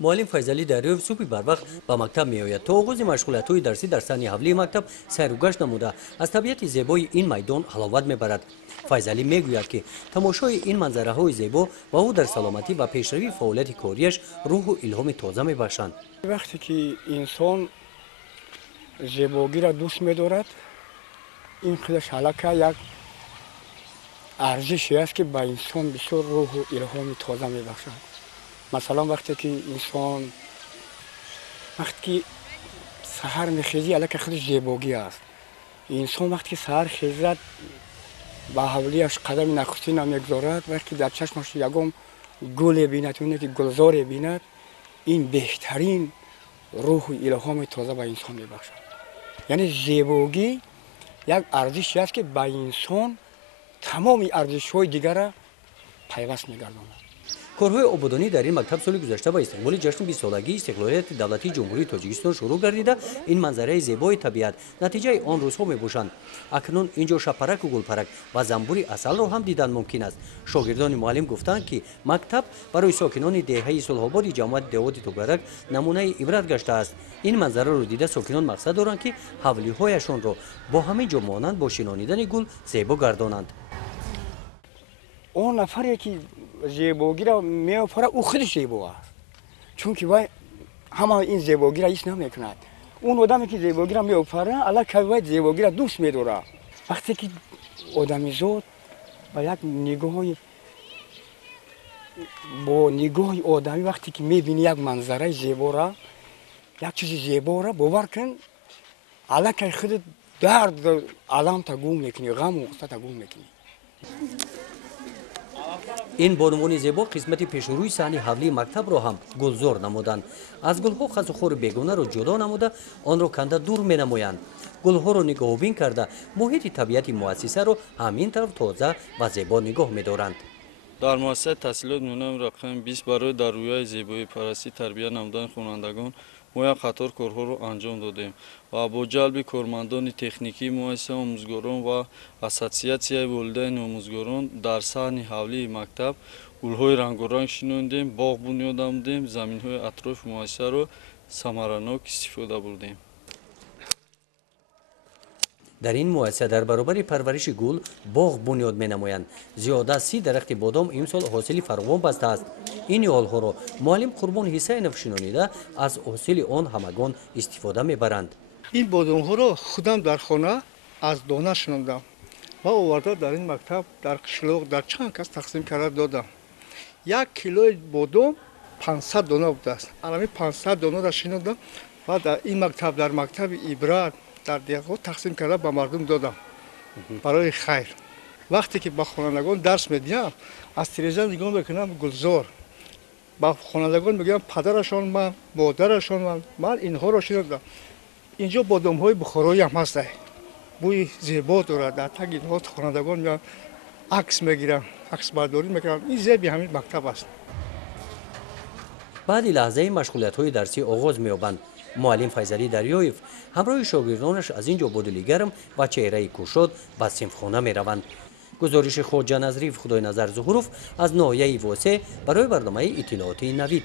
معلم فیضعلی دریوف صبحی بر وقت به مکتب میآید. تا آغاز مشغولیت‌های درسی در صحن حولی مکتب سیر و گشت نموده از طبیعت زیبای این میدان حلاوت میبرد. فیضعلی میگوید که تماشای این منظره‌های زیبا به او در سلامتی و پیشروی فعالیت کاریش روح و الهام تازه میبخشند. وقتی که انسان زیبایی را دوست می‌دارد، این خودش حالکه یک ارزشی است که به انسان بسیار روح و الهام تازه میبخشد. مثلا وقتی که انسان وقتی که سحر میخیزی الک خودش زیبایی است. انسان وقتی که سحر خیزد با حولیش قدم نخستین نمیگذارد، وقتی در چشمش یگم گل بیند اونه که گلزار بیند، این بهترین روح و الهام تازه به انسان میبخشد. یعنی زیبایی یک ارزشی است که به انسان تمام ارزش‌های دیگر را پیوست می‌گرداند. کارهای آبادانی در این مکتب سال گذشته با استقبال جشن 20 سالگی استقلالیت دولتی جمهوری تاجیکستان شروع گردیده. این منظره زیبای طبیعت نتیجه آن روزها میباشند. اکنون اینجا شپرک و گلپرک و زنبوری عسل را هم دیدن ممکن است. شاگردان معلم گفتند که مکتب برای ساکنان دهه صلح‌آباد جماعت دهات توگرک نمونه عبرت گشته است. این منظره را دیده ساکنان مقصد دارند که حولی‌هایشان را با همه جا مانند با شنانیدن گل زیبا گردانند. اون نفری که زیبایی را می‌آفرد او خودش زیبا است، چون که وای همه این زیبایی را هیچ نمی‌کند. اون آدمی که زیبایی را می‌آفرد الک وای زیبایی را دوست می‌دارد. وقتی که آدمی زود با یک نگاه آدمی وقتی که می‌بینی یک منظره زیبا را، یک چیز زیبا را باور کن الک خودت درد علم تا گم می‌کنی، غم و غصه تا گم می‌کنی. این بانوان زیبا قسمت پیشروی صحن حولی مکتب را هم گلزار نمودند. از گلها خس و خور بیگانه را جدا نموده آن را کنده دور می نمایند. گلها را نگاهبین کرده محیط طبیعت مؤسسه را همین طرف تازه و زیبا نگاه می دارند. در مؤسسه تحصیلات نونم رقم 20 برای در رویای زیبایی پرستی تربیت نمودن خوانندگان ما یک قطار کارها را انجام دادیم و با جلب کارمندان تکنیکی مؤسسه آموزگاران و اساسیاسیای والدین آموزگاران در صحن حولی مکتب گل‌های رنگارنگ شناندیم، باغ بنیاد نمودیم، زمین‌های اطراف مؤسسه را ثمرناک استفاده بردیم. در این مؤسسه در برابر پرورش گل باغ بنیاد می نمایند. زیاده از 30 درخت بادام امسال حاصل فراوان بسته است. این حالها را معلم قربان حسین شنانیده از حاصل آن همگان استفاده می برند. این بادام ها را خودم در خانه از دانه شناندم و آورده در این مکتب در قشلاق در چند کس تقسیم کرده دادم. 1 کیلو بادام 500 دانه بوده است. الان 500 دانه را شناندم و در این مکتب در مکتب عبرت در دیگه تقسیم کرده به مردم دادم برای خیر. وقتی که با خوانندگان درس میدیم از تلویزیون نگاه میکنم گلزار، با خوانندگان میگم پدرشان من مادرشان من اینها را شنیدم. اینجا بادام های بخارایی هم هست، بوی زیبا دارد. در تگ اینها خوانندگان میان عکس میگیرن، عکس برداری میکنن. این زیبی همین مکتب است. بعد لحظه مشغولیت های درسی آغاز می‌یابند. معلم فیضعلی دریوف همراه شاگردانش از اینجا بادلی گرم و چهره کوشاد به صنفخانه می‌روند. گزارش خواجه نظریف خدای نظر ظهوروف از ناحیه واسه برای برنامه اطلاعاتی نوید.